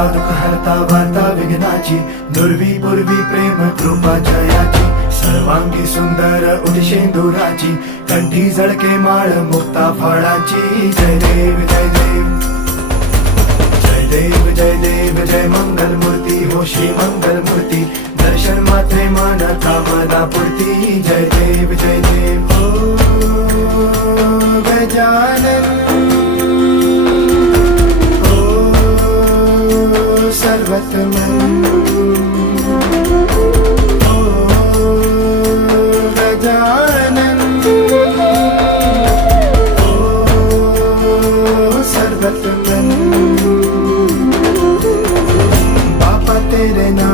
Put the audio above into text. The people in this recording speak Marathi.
हरता दुःख हरता वार्ता विघ्नाची, दुर्वी पूर्वी प्रेम कृपा जयाची, सर्वांगी सुंदर उदिशेंदुराची, कंठी झळके माळ मुक्ता फळाची. जय देव जय देव जय देव जय देव जय मंगल मूर्ती हो श्री मंगल मूर्ती, दर्शन मात्रे मन कामना पूर्ती. जय देव जय देव ओ गजानन ओ सर्वतमन ओ गजानन ओ सर्वतमन. तेरे नाम